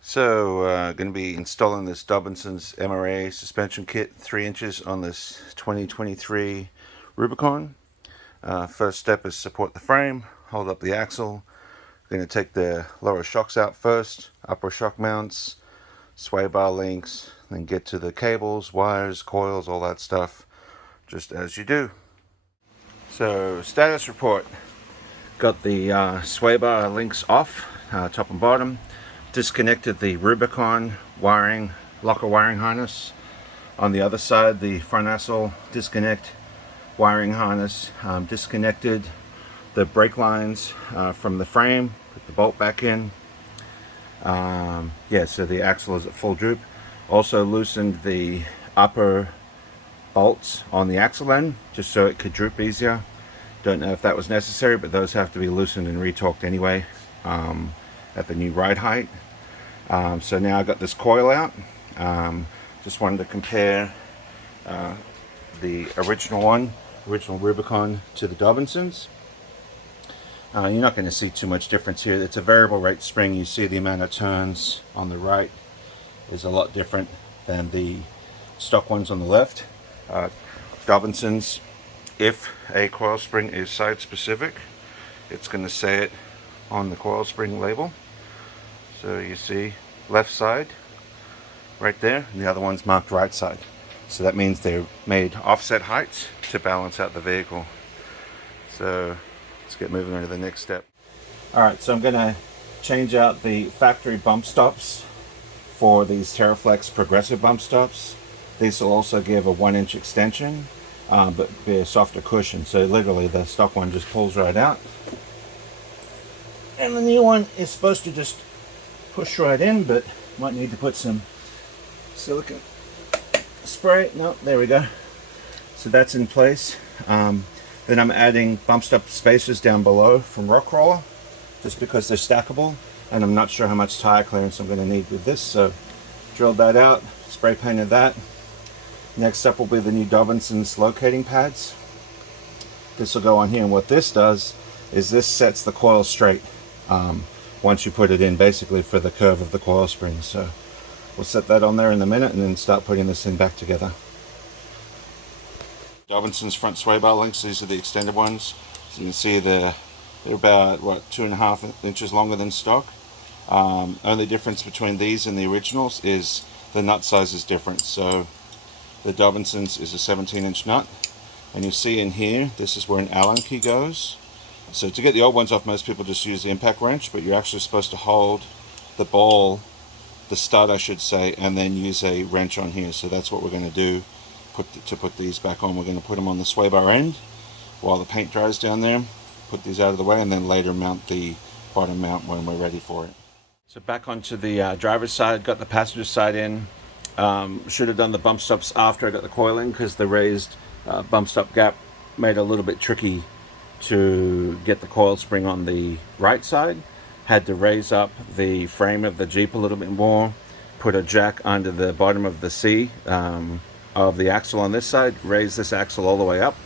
So, going to be installing this Dobinson's MRA suspension kit, 3 inches on this 2023 Rubicon. First step is support the frame, hold up the axle. Going to take the lower shocks out first, upper shock mounts, sway bar links, then get to the cables, wires, coils, all that stuff, just as you do. So, status report. Got the sway bar links off, top and bottom. Disconnected the Rubicon wiring, locker wiring harness. On the other side, the front axle disconnect wiring harness. Disconnected the brake lines from the frame, put the bolt back in. So the axle is at full droop. Also loosened the upper bolts on the axle end, just so it could droop easier. Don't know if that was necessary, but those have to be loosened and retorqued anyway at the new ride height. So now I got this coil out. Just wanted to compare the original Rubicon, to the Dobinson's. You're not going to see too much difference here. It's a variable rate spring. You see the amount of turns on the right is a lot different than the stock ones on the left. Dobinson's, if a coil spring is side specific, it's going to say it on the coil spring label. So you see left side right there, and the other one's marked right side. So that means they're made offset heights to balance out the vehicle. So let's get moving on to the next step. Alright, so I'm going to change out the factory bump stops for these TerraFlex progressive bump stops. These will also give a 1-inch extension, but be a softer cushion. So literally the stock one just pulls right out. And the new one is supposed to just push right in, but might need to put some silicone spray. No, there we go. So that's in place. Then I'm adding bump stop spacers down below from Rockcrawler, just because they're stackable, and I'm not sure how much tire clearance I'm going to need with this. So drilled that out, spray painted that. Next up will be the new Dobinson's locating pads. This will go on here, and what this does is this sets the coil straight once you put it in, basically for the curve of the coil spring. So we'll set that on there in a minute and then start putting this thing back together. Dobinson's front sway bar links, these are the extended ones. So you can see they're about 2.5 inches longer than stock. Only difference between these and the originals is the nut size is different. So the Dobinson's is a 17-inch nut, and you see in here, this is where an Allen key goes. So to get the old ones off, most people just use the impact wrench, but you're actually supposed to hold the ball, the stud I should say, and then use a wrench on here. So that's what we're going to do to put these back on. We're going to put them on the sway bar end while the paint dries down there, put these out of the way, and then later mount the bottom mount when we're ready for it. So back onto the driver's side, got the passenger side in. Should have done the bump stops after I got the coil in, because the raised bump stop gap made it a little bit tricky to get the coil spring on the right side. Had to raise up the frame of the Jeep a little bit more, put a jack under the bottom of the C of the axle on this side, raise this axle all the way up,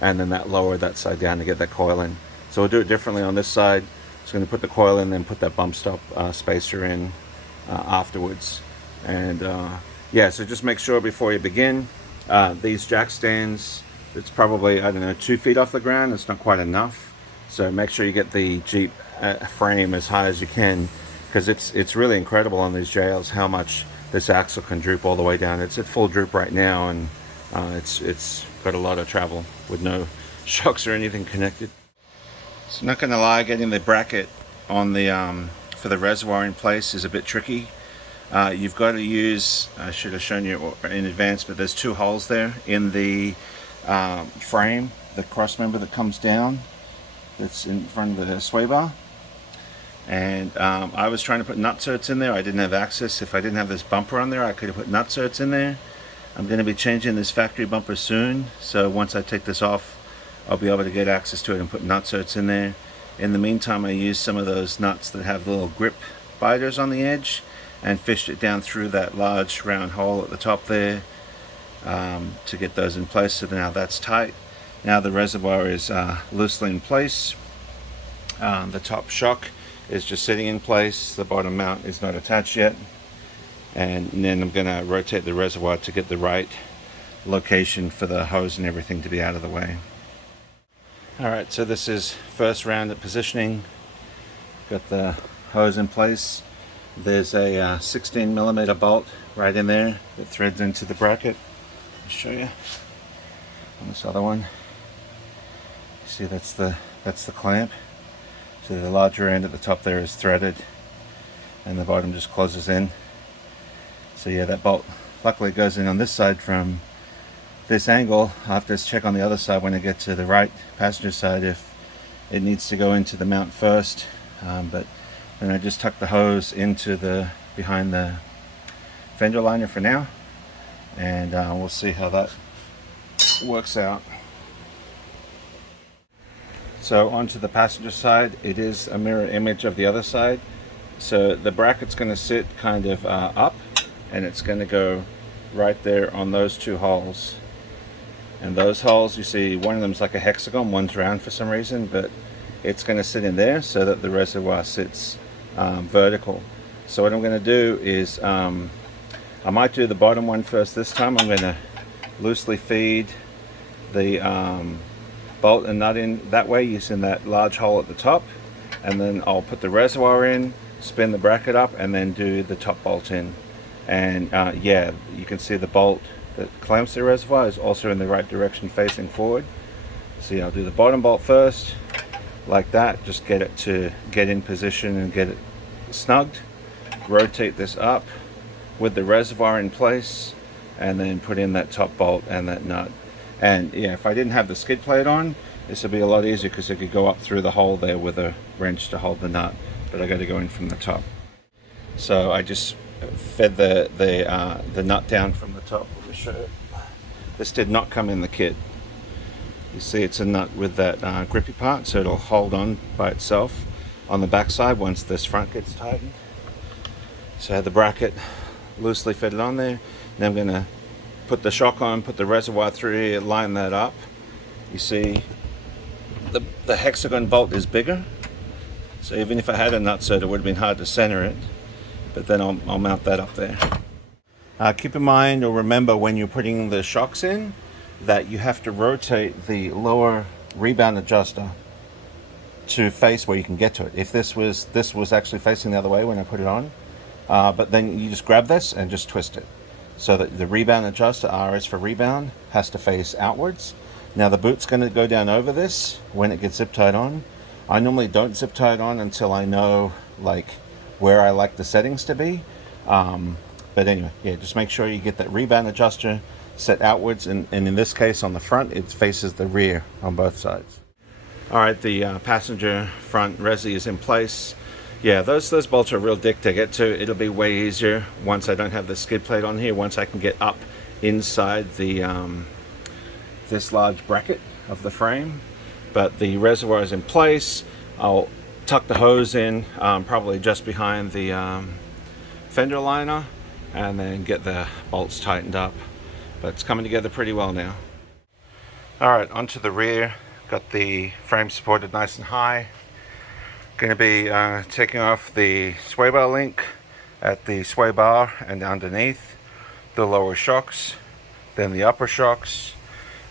and then that lower that side down to get that coil in. So we'll do it differently on this side. Just going to put the coil in, then put that bump stop spacer in afterwards. And so just make sure before you begin, these jack stands, it's probably, 2 feet off the ground. It's not quite enough. So make sure you get the Jeep frame as high as you can, because it's really incredible on these JLs how much this axle can droop all the way down. It's at full droop right now, and it's got a lot of travel with no shocks or anything connected. So not going to lie, getting the bracket on the for the reservoir in place is a bit tricky. You've got to use, I should have shown you in advance, but there's 2 holes there in the frame, the cross member that comes down, that's in front of the sway bar. And I was trying to put nutserts in there. I didn't have access. If I didn't have this bumper on there, I could have put nutserts in there. I'm going to be changing this factory bumper soon, so once I take this off, I'll be able to get access to it and put nutserts in there. In the meantime, I used some of those nuts that have little grip biters on the edge and fished it down through that large round hole at the top there to get those in place. So now that's tight. Now the reservoir is loosely in place. The top shock is just sitting in place. The bottom mount is not attached yet. And then I'm going to rotate the reservoir to get the right location for the hose and everything to be out of the way. Alright, so this is first round at positioning. Got the hose in place. There's a 16mm bolt right in there that threads into the bracket. I'll show you on this other one. See, that's the clamp. So the larger end at the top there is threaded and the bottom just closes in. So yeah, that bolt luckily goes in on this side from this angle. I'll have to check on the other side when I get to the right passenger side if it needs to go into the mount first. But then I just tuck the hose into behind the fender liner for now, and we'll see how that works out. So onto the passenger side, it is a mirror image of the other side. So the bracket's going to sit kind of up, and it's going to go right there on those two holes. And those holes, you see, one of them's like a hexagon, one's round for some reason, but it's going to sit in there so that the reservoir sits vertical. So what I'm going to do is, I might do the bottom one first this time. I'm going to loosely feed the bolt and nut in that way using that large hole at the top, and then I'll put the reservoir in, spin the bracket up, and then do the top bolt in. And yeah, you can see the bolt that clamps the reservoir is also in the right direction facing forward. See, I'll do the bottom bolt first like that, just get it to get in position and get it snugged. Rotate this up with the reservoir in place, and then put in that top bolt and that nut. And yeah, if I didn't have the skid plate on, this would be a lot easier because it could go up through the hole there with a wrench to hold the nut, but I got to go in from the top. So I just fed the nut down from the top. Let me show you. This did not come in the kit. You see, it's a nut with that grippy part, so it'll hold on by itself on the back side once this front gets tightened. So I had the bracket loosely fitted on there. Now I'm going to put the shock on, put the reservoir through here, line that up. You see the hexagon bolt is bigger, so even if I had a nutset it would have been hard to center it, but then I'll mount that up there. Keep in mind or remember when you're putting the shocks in that you have to rotate the lower rebound adjuster to face where you can get to it. If this was actually facing the other way when I put it on, but then you just grab this and just twist it so that the rebound adjuster, RS for rebound, has to face outwards. Now the boot's going to go down over this when it gets zip tied on. I normally don't zip tie it on until I know like where I like the settings to be. But anyway, yeah, just make sure you get that rebound adjuster set outwards, and in this case on the front it faces the rear on both sides. Alright, the passenger front resi is in place. Yeah, those bolts are a real dick to get to. It'll be way easier once I don't have the skid plate on here, once I can get up inside the this large bracket of the frame. But the reservoir is in place. I'll tuck the hose in probably just behind the fender liner, and then get the bolts tightened up. But it's coming together pretty well now. Alright, onto the rear. Got the frame supported nice and high. Going to be taking off the sway bar link at the sway bar and underneath, the lower shocks, then the upper shocks.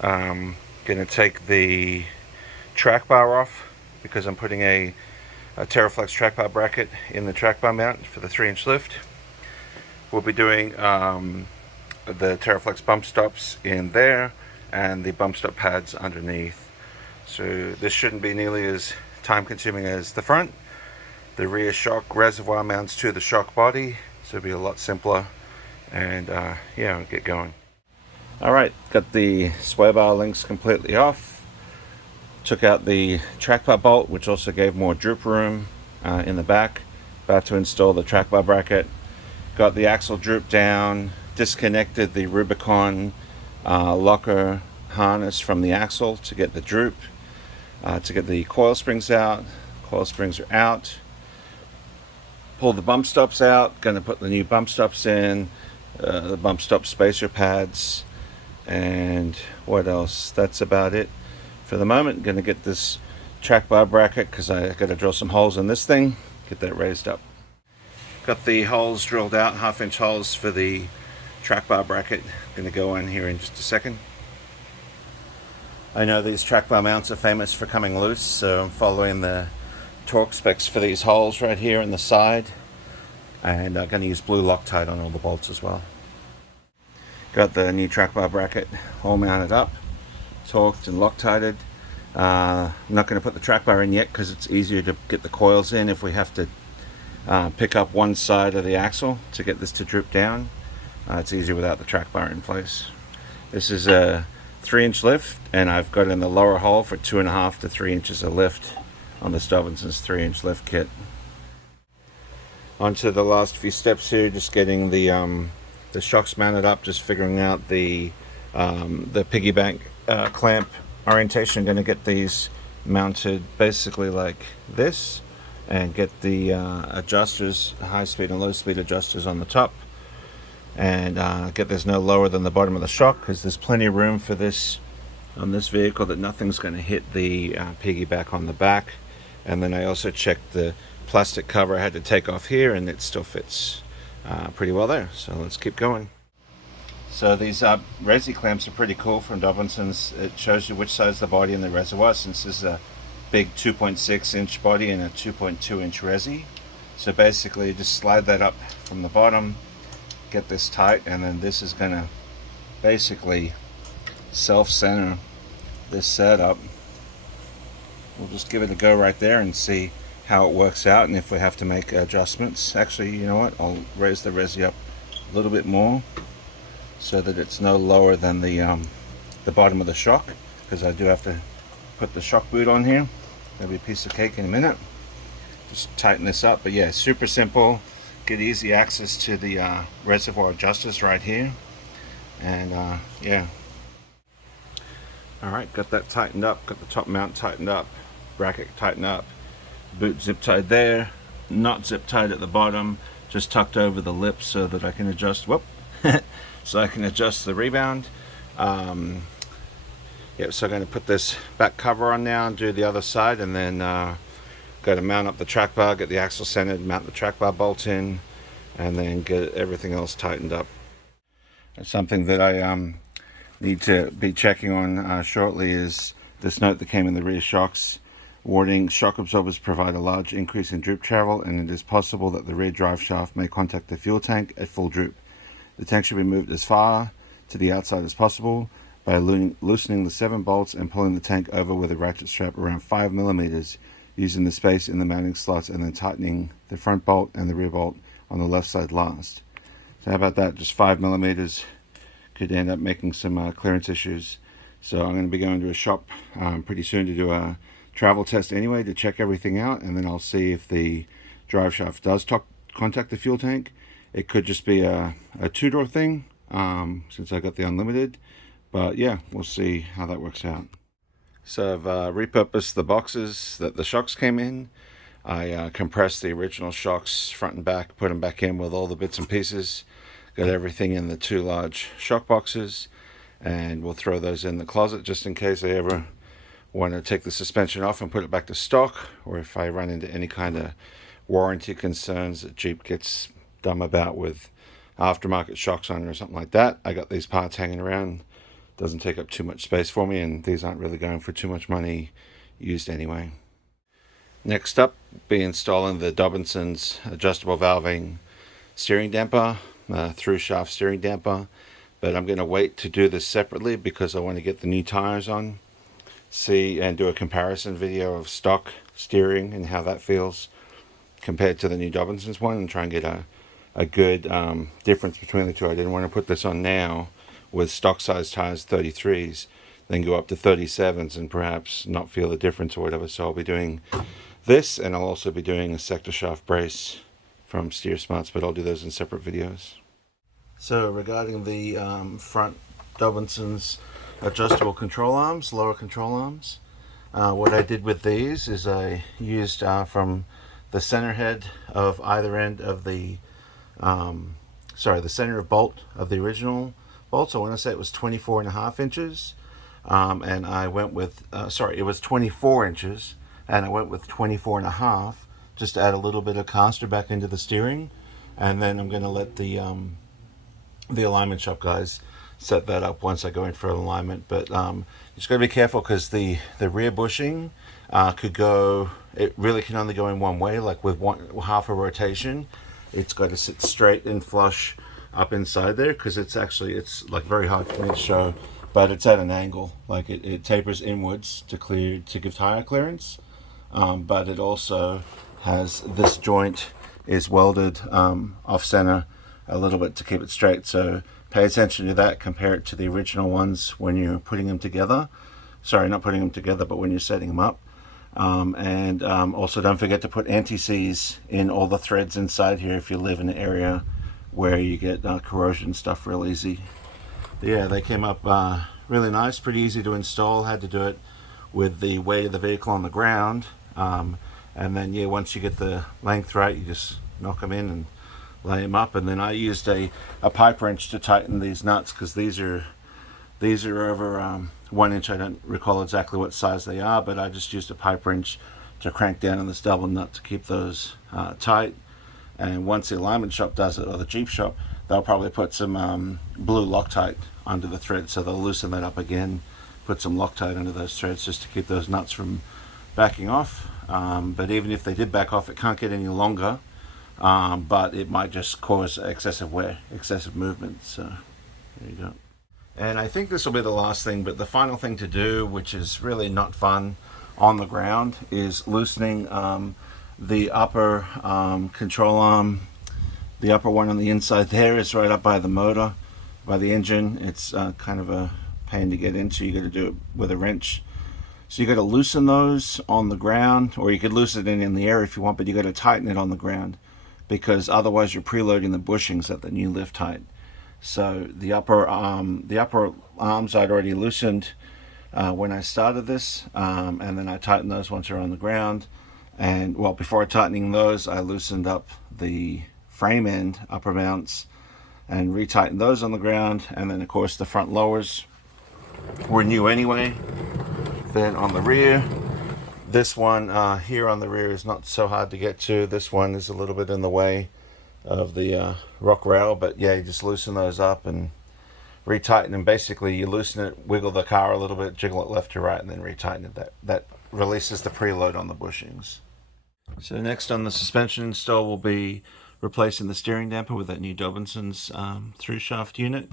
Going to take the track bar off because I'm putting a TerraFlex track bar bracket in the track bar mount for the 3-inch lift. We'll be doing the TerraFlex bump stops in there and the bump stop pads underneath. So this shouldn't be nearly as time consuming as the front. The rear shock reservoir mounts to the shock body, so it'll be a lot simpler, and yeah, we'll get going. Alright, got the sway bar links completely off. Took out the track bar bolt, which also gave more droop room in the back. About to install the track bar bracket. Got the axle droop down, disconnected the Rubicon locker harness from the axle to get the droop. To get the coil springs out. Coil springs are out. Pull the bump stops out. Going to put the new bump stops in. The bump stop spacer pads. And what else? That's about it for the moment. Going to get this track bar bracket because I got to drill some holes in this thing. get that raised up. Got the holes drilled out, 1/2-inch holes for the track bar bracket. Going to go in here in just a second. I know these track bar mounts are famous for coming loose, so I'm following the torque specs for these holes right here in the side, and I'm going to use blue Loctite on all the bolts as well. Got the new track bar bracket all mounted up, torqued and Loctited. I'm not going to put the track bar in yet because it's easier to get the coils in if we have to pick up one side of the axle to get this to droop down. It's easier without the track bar in place. This is a 3-inch lift, and I've got in the lower hole for 2.5 to 3 inches of lift on this Dobinson's 3-inch lift kit. On to the last few steps here, just getting the shocks mounted up, just figuring out the piggy bank clamp orientation. I'm going to get these mounted basically like this, and get the adjusters, high speed and low speed adjusters on the top, and get this no lower than the bottom of the shock, because there's plenty of room for this on this vehicle that nothing's going to hit the piggyback on the back. And then I also checked the plastic cover I had to take off here, and it still fits pretty well there. So let's keep going. So these resi clamps are pretty cool from Dobinson's. It shows you which side's the body in the reservoir, since this is a big 2.6-inch body and a 2.2-inch resi. So basically just slide that up from the bottom, get this tight, and then this is going to basically self-center this setup. We'll just give it a go right there and see how it works out, and if we have to make adjustments. Actually, you know what, I'll raise the resi up a little bit more so that it's no lower than the bottom of the shock, because I do have to put the shock boot on here. That'll be a piece of cake in a minute. Just tighten this up. But yeah, super simple. Get easy access to the reservoir adjusters right here, and yeah. Alright, got that tightened up, got the top mount tightened up, bracket tightened up, boot zip tied there, not zip tied at the bottom, just tucked over the lip so that I can adjust, so I can adjust the rebound. Yep, so I'm going to put this back cover on now and do the other side, and then go to mount up the track bar, get the axle centered, mount the track bar bolt in, and then get everything else tightened up. That's something that I need to be checking on shortly is this note that came in the rear shocks. Warning, shock absorbers provide a large increase in droop travel, and it is possible that the rear drive shaft may contact the fuel tank at full droop. The tank should be moved as far to the outside as possible by loosening the 7 bolts and pulling the tank over with a ratchet strap around 5 millimeters, using the space in the mounting slots, and then tightening the front bolt and the rear bolt on the left side last. So how about that? Just 5 millimeters could end up making some clearance issues. So I'm going to be going to a shop pretty soon to do a travel test anyway, to check everything out, and then I'll see if the drive shaft does contact the fuel tank. It could just be a 2-door thing, since I got the unlimited. But yeah, we'll see how that works out. So I've repurposed the boxes that the shocks came in. I compressed the original shocks front and back, put them back in with all the bits and pieces. Got everything in the 2 large shock boxes, and we'll throw those in the closet just in case I ever want to take the suspension off and put it back to stock, or if I run into any kind of warranty concerns that Jeep gets dumb about with aftermarket shocks on it or something like that. I got these parts hanging around. Doesn't take up too much space for me, and these aren't really going for too much money used anyway. Next up, be installing the Dobinson's adjustable valving steering damper, through shaft steering damper, but I'm going to wait to do this separately because I want to get the new tires on, see and do a comparison video of stock steering and how that feels compared to the new Dobinson's one, and try and get a good difference between the two. I didn't want to put this on now with stock size tires 33s, then go up to 37s and perhaps not feel the difference or whatever. So I'll be doing this, and I'll also be doing a sector shaft brace from Steer Smarts, but I'll do those in separate videos. So regarding the front Dobinson's adjustable control arms, lower control arms, what I did with these is I used from the center head of either end of the the center of bolt of the original bolt. So I want to say it was 24.5 inches, and I went with it was 24 inches, and I went with 24.5 just to add a little bit of caster back into the steering, and then I'm going to let the alignment shop guys set that up once I go in for alignment. But you just got to be careful because the rear bushing could go, it really can only go in one way, like with half a rotation. It's got to sit straight and flush up inside there, because it's like very hard for me to show, but it's at an angle, like it tapers inwards to give tire clearance, but it also has this joint is welded off center a little bit to keep it straight. So pay attention to that, compare it to the original ones when you're putting them together. Sorry, not putting them together, but when you're setting them up. And also don't forget to put anti-seize in all the threads inside here if you live in an area where you get corrosion stuff real easy. Yeah, they came up really nice, pretty easy to install. Had to do it with the weight of the vehicle on the ground. And then yeah, once you get the length right, you just knock them in and lay them up. And then I used a pipe wrench to tighten these nuts, because these are over 1 inch. I don't recall exactly what size they are, but I just used a pipe wrench to crank down on this double nut to keep those tight. And once the alignment shop does it, or the Jeep shop, they'll probably put some blue Loctite under the thread, so they'll loosen that up again, put some Loctite under those threads just to keep those nuts from backing off. But even if they did back off, it can't get any longer, but it might just cause excessive wear, excessive movement. So there you go. And I think this will be the last thing, but the final thing to do, which is really not fun on the ground, is loosening the upper control arm. The upper one on the inside there is right up by the motor, by the engine. It's kind of a pain to get into. You got to do it with a wrench. So you got to loosen those on the ground, or you could loosen it in the air if you want, but you got to tighten it on the ground, because otherwise you're preloading the bushings at the new lift height. So the upper arms I'd already loosened when I started this, and then I tightened those once they're on the ground. And well, before tightening those, I loosened up the frame end upper mounts and retightened those on the ground. And then of course the front lowers were new anyway. Then on the rear, this one here on the rear is not so hard to get to. This one is a little bit in the way of the rock rail, but yeah, you just loosen those up and retighten them. Basically you loosen it, wiggle the car a little bit, jiggle it left to right, and then retighten it. That releases the preload on the bushings. So next on the suspension install will be replacing the steering damper with that new Dobinson's through shaft unit.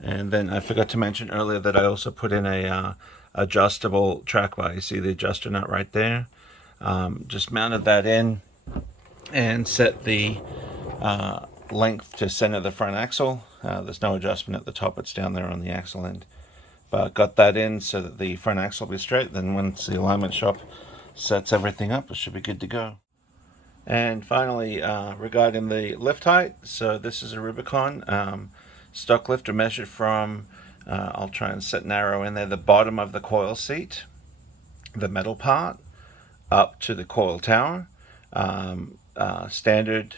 And then I forgot to mention earlier that I also put in a adjustable track bar. You see the adjuster nut right there. Just mounted that in and set the length to center the front axle. There's no adjustment at the top, it's down there on the axle end. But got that in so that the front axle will be straight. Then once the alignment shop sets everything up, it should be good to go. And finally, regarding the lift height, so this is a Rubicon stock lifter, measured from I'll try and set narrow in there, the bottom of the coil seat, the metal part, up to the coil tower. Standard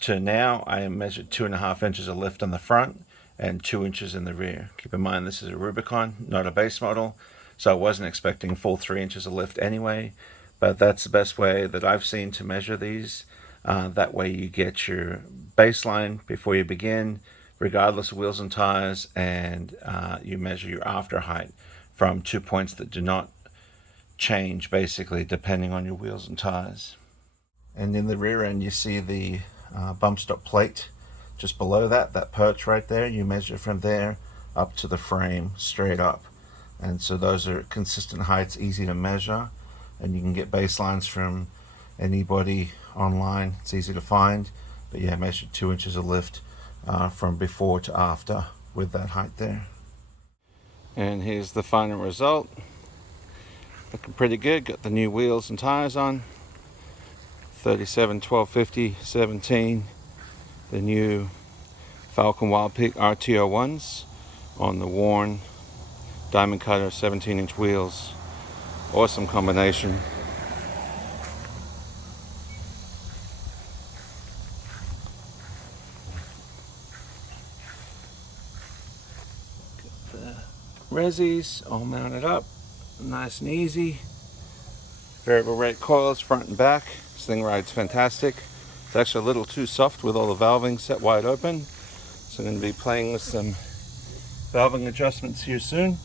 to now, I measured 2.5 inches of lift on the front and 2 inches in the rear. Keep in mind this is a Rubicon, not a base model, so I wasn't expecting full 3 inches of lift anyway, but that's the best way that I've seen to measure these. That way you get your baseline before you begin, regardless of wheels and tires, and you measure your after height from 2 points that do not change, basically, depending on your wheels and tires. And in the rear end, you see the bump stop plate just below that perch right there. You measure from there up to the frame, straight up. And so those are consistent heights, easy to measure, and you can get baselines from anybody online. It's easy to find, but yeah, measured 2 inches of lift from before to after with that height there. And here's the final result. Looking pretty good. Got the new wheels and tires on. 37 1250 17. The new Falken Wildpeak RT01s on the worn Diamond Cutter 17-inch wheels. Awesome combination. Got the resis all mounted up, nice and easy. Variable rate coils front and back, This thing rides fantastic. It's actually a little too soft with all the valving set wide open. So I'm going to be playing with some valving adjustments here soon.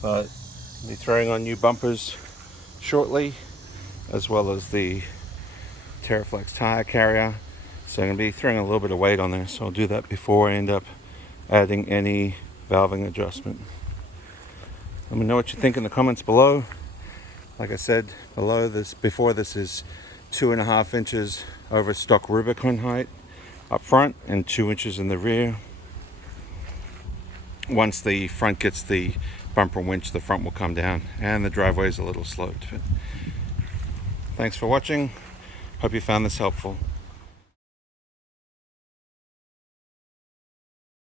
But I'll be throwing on new bumpers shortly, as well as the TerraFlex tire carrier. So I'm going to be throwing a little bit of weight on there, so I'll do that before I end up adding any valving adjustment. Let me know what you think in the comments below. Like I said below this, before, this is 2.5 inches over stock Rubicon height up front and 2 inches in the rear. Once the front gets the bumper winch, the front will come down, and the driveway is a little sloped. Thanks for watching. Hope you found this helpful.